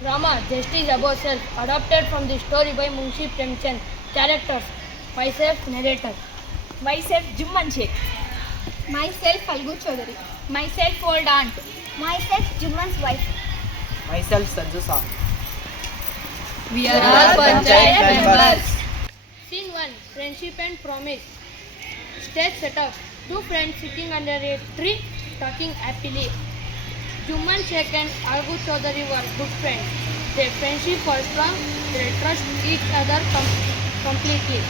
Drama Justice Above Self, adapted from the story by Munshi Premchand. Characters: myself, narrator. Myself Jumman Sheikh. Myself Falgu Chaudhary. Myself old aunt. Myself Jumman's wife. Myself Sanju Sahu. We are all Panchayat members. Scene 1: Friendship and Promise. Stage setup: two friends sitting under a tree talking happily. Jumman Sheikh and Algu Chaudhary were good friends. Their friendship was strong, they trust each other completely.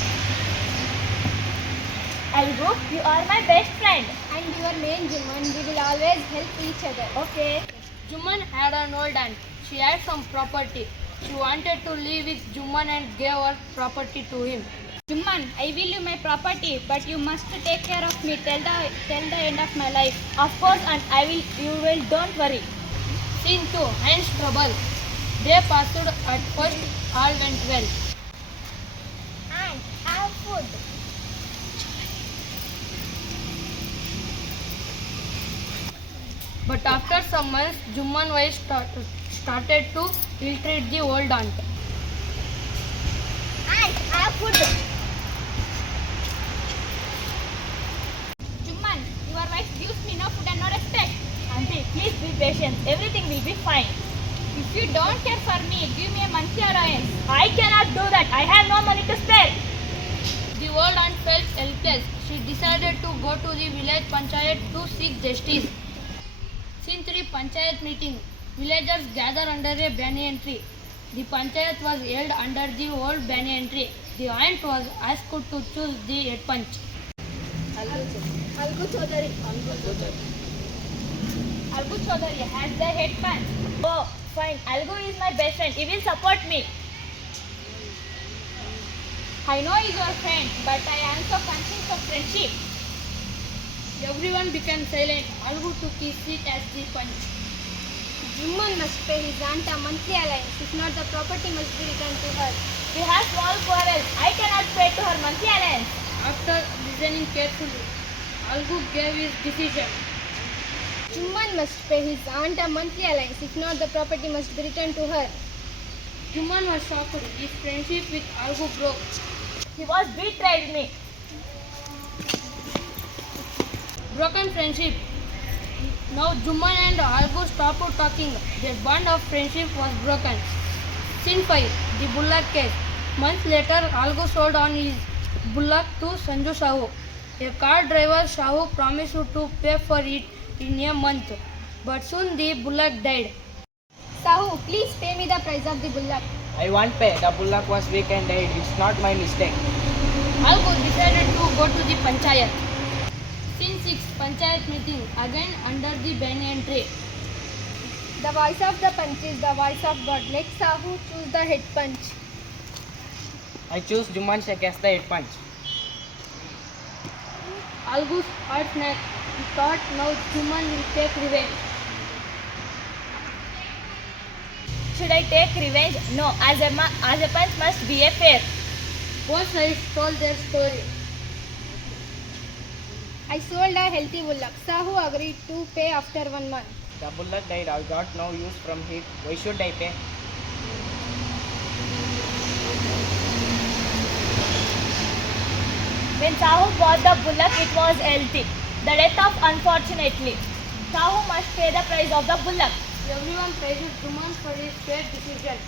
Algu, you are my best friend. And your name Jumman, we will always help each other. Okay. Jumman had an old aunt. She had some property. She wanted to live with Jumman and gave her property to him. Jumman, I will you my property, but you must take care of me till the end of my life. Of course, and I will. You will. Don't worry. Scene 2: Hands Trouble. They passed at first, all went well. And have food. But after some months, Jumman wife started to ill-treat the old aunt. And have food. Jumman, your wife gives me no food and no respect. Auntie, please be patient. Everything will be fine. If you don't care for me, give me a monthly allowance. I cannot do that. I have no money to spare. The old aunt felt helpless. She decided to go to the village panchayat to seek justice. Scene 3: Panchayat meeting. Villagers gather under a banyan tree. The panchayat was held under the old banyan tree. The aunt was asked to choose the head punch. Algu Chaudhary. Algu Chaudhary has the head punch. Oh, fine. Algu is my best friend. He will support me. I know he's your friend, but I am so conscious of friendship. Everyone became silent. Algu took his seat as the punch. Jumman must pay his aunt a monthly allowance. If not, the property must be returned to her. We have small quarrels. I cannot pay to her monthly allowance. After listening carefully, Algu gave his decision. Jumman must pay his aunt a monthly allowance. If not, the property must be returned to her. Jumman was shocked. His friendship with Algu broke. He was betrayed me. Broken friendship. Now Jumman and Algu stopped talking. Their bond of friendship was broken. Scene 5: The Bullock Case. Months later, Algu sold on his bullock to Sanju Sahu. A car driver Sahu promised to pay for it in a month. But soon the bullock died. Sahu, please pay me the price of the bullock. I won't pay. The bullock was weak and died. It's not my mistake. Algu decided to go to the panchayat. Scene 6: Panchayat meeting. Again under the banyan tree. The voice of the punch is the voice of God. Let Sahu choose the head punch. I choose Jumman Sheikh as the head punch. Algu's heart snapped. He thought now Jumman will take revenge. Should I take revenge? No, as a punch must be a fair. Both sides told their story. I sold a healthy bullock. Sahu agreed to pay after 1 month. The bullock died. I got no use from it. Why should I pay? When Sahu bought the bullock, it was healthy. The death of unfortunately. Sahu must pay the price of the bullock. Everyone praised Jumman for his fair decision.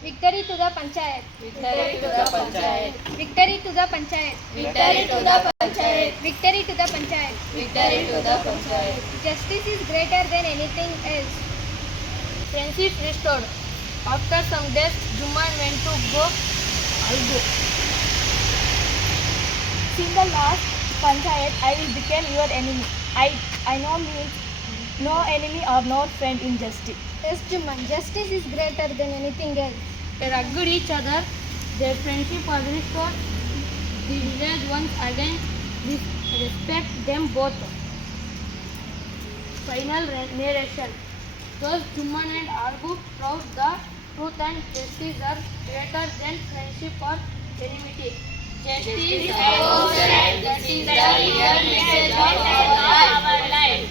Victory to the panchayat. Victory to the panchayat. Victory to the panchayat. Victory to the panchayat. Victory to the panchayat. Victory to the panchayat. Justice is greater than anything else. Friendship restored. After some days, Jumman went to go Algu. In the last panchayat, I will become your enemy. I know means no enemy or no friend in justice. Yes, Jumman, justice is greater than anything else. They hugged each other. Their friendship was restored. The village once again respect them both. Final narration. Thus Jumman and Algu proved the truth and justice are greater than friendship or enmity. Justice is our life. That is the real message of our life.